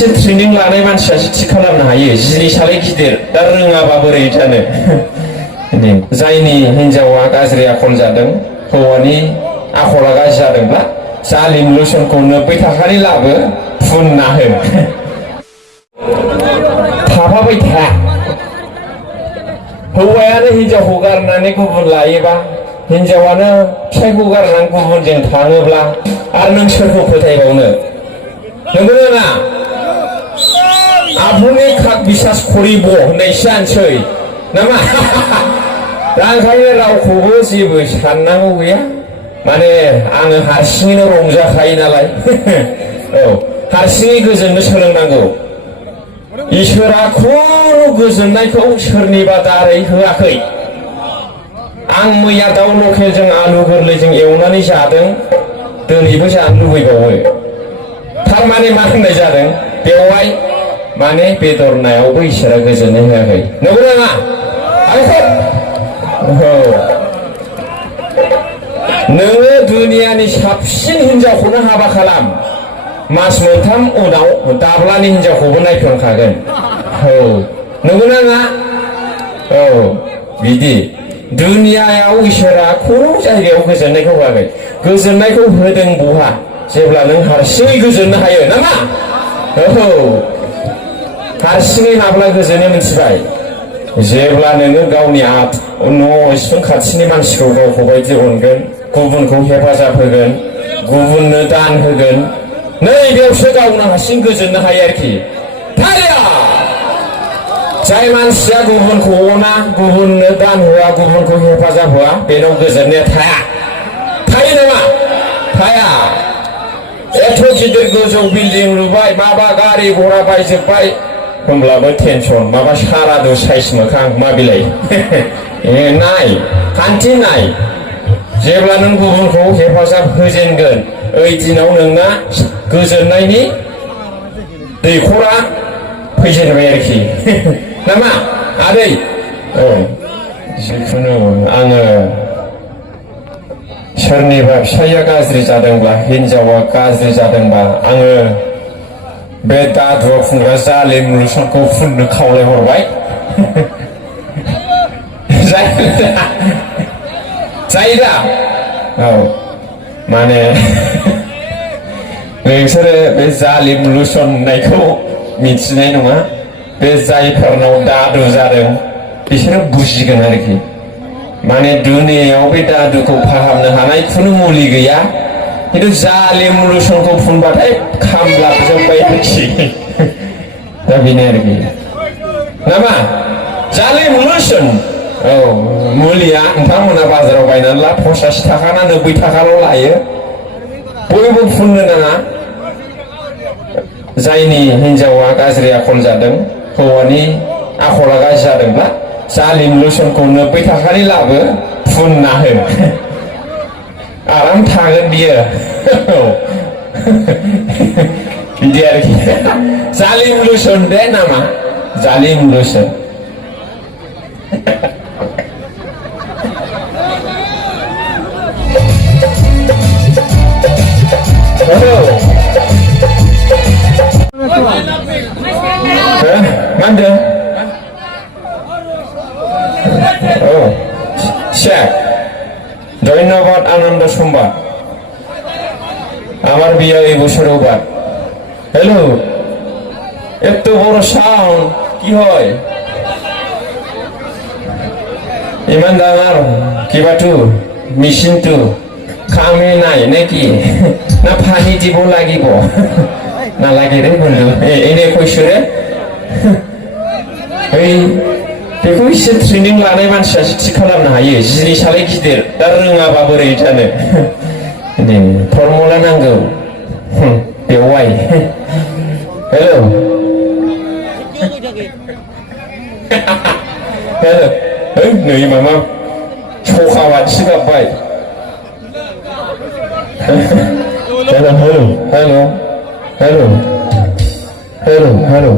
एसे ट्रेनिं लानाय मानसियासो थिग खालामनो हायो। जिनिसालाय गिदिर दा रोङाबा बोरै जानो। जायनि हिनजावा गाज्रि आखल जादों, हौवानि आखला गाज्रि जादोंब्ला जालिम लुसनखौ 90 थाखानि लाबो फुनना हो। थाफाबाय थाया। हौवायानो हिनजावखौ गारनानै गुबुन लायोबा, हिनजावानो फिसायखौ गारनानै गुबुनजों थाङोब्ला आरो नों सोरखौ फोथायबावनो? नंगौना नङा? आफुनि खाक बिसास करिब होननायसो जानोसै नामा? दा ओंखायनो रावखौबो जेबो साननांगौ गैया। माने आङो हारसिङैनो रंजाखायो नालाय। औ, हारसिङै गोजोननो सोलोंनांगौ। इसोरा खुनु गोजोननायखौ सोरनिबा दारै होआखै। आं मैया दाउ लकेलजों आलु गोरलैजों एवनानै जादों, दिनैबो जानो लुबैबावो। थारमाने मा होननाय जादों बेवहाय? माने बेदर नायावबो इसोरा गोजोननाय होआखै। नंगौ नङा? औ, नोङो दुनियानि साबसिन हिनजावखौनो हाबा खालाम, मास मोनथाम उनाव दाब्लानि हिनजावखौबो नायफ्लांखागोन। औ, नंगौना नङा? औ, बिदि दुनियायाव इसोरा खुनु जायगायाव गोजोननायखौ होआखै। गोजोननायखौ होदों बहा? जेब्ला नों हारसिङै गोजोननो हायो नामा? औ, हारसिङै माब्ला गोजोनो मिथिबाय? जेब्ला नोङो गावनि न' इसिं खाथिनि मानसिखौ गावखौ बायदि अनगोन, गुबुनखौ हेफाजाब होगोन, गुबुननो दान होगोन, नैबेयावसो गावनो हारसिं गोजोननो हायो आरोखि। जाय मानसिया गुबुनखौ अना, गुबुननो दान होआ, गुबुनखौ हेफाजाब होआ, बेनाव गोजोननाया थाया। थायो नामा? थाया। एथ' गिदिर गोजौ बिल्डिं लुबाय, माबा गारि घोड़ा बायजोब्बाय, होमब्लाबो टेनसन, माबा सारादु साइस मोखां मा बिलाइ। नाय खान्थि नाय, जेब्ला नों गुबुनखौ हेफाजाब होजेनगोन, ओइ दिनाव नोंना गोजोननायनि दैखरा फैजेनबाय आरोखि। नामा आदै? औ, जिखुनु आङो सोरनिबा फिसाइया गाज्रि जादोंब्ला, हिनजावा गाज्रि जादोंबा, आङो बे दादुआव फुनग्रा जालिम लुसनखौ फुननो खावलायहरबाय। जायो दा? औ, माने नोंसोरो बे जालिम लुसन होननायखौ मिथिनाय नङा। बे जायफोरनाव दादु जादों बिसोरो बुजिगोन आरोखि। माने दुनियायाव बे दादुखौ फाहामनो हानाय खुनु मुलि गैया, खिन्थु जालिम लुसनखौ फुनबाथाय खामलाबजोब्बाय आरोखि। दा बेनो आरोखि नामा? जालिम लुसन। औ, मुलिया नोंथांमोना बाजाराव बायनानै ला, 85 थाखा ना 90 थाखाल' लायो। बयबो फुननो नाङा। जायनि हिनजावा गाज्रि आखल जादों, हौवानि आखला गाज्रि जादोंब्ला जालिम लुसनखौ 90 थाखानि लाबो फुनना हो। आराम थागोन बियो। बिदि आरोखि। जालिम लुसन दे नामा? जालिम लुसन। मा होनदों? औ, ধন্যবাদ আনন্দ সংবাদ। আমার বিয়ে এই বছর বার। হ্যালো, এত বড় সাউন্ড কি হয়? ইমান ডাঙৰ কিবাটো মেচিনটো কামে নাই নেকি? না পানী দিব লাগিব? নালাগে ৰে বন্ধু, এনে কৈছো ৰে। बेखौ एसे ट्रेनिं लानाय मानसियासो थिग खालामनो हायो। जिनिसालाय गिदिर दा रोङाबा बोरै जानो। फर्मुला नांगौ बेवहाय। हेल' नै मामा सखा बादि गाबबाय। हेल' हेल' हेल' हेल' हेल' हेल'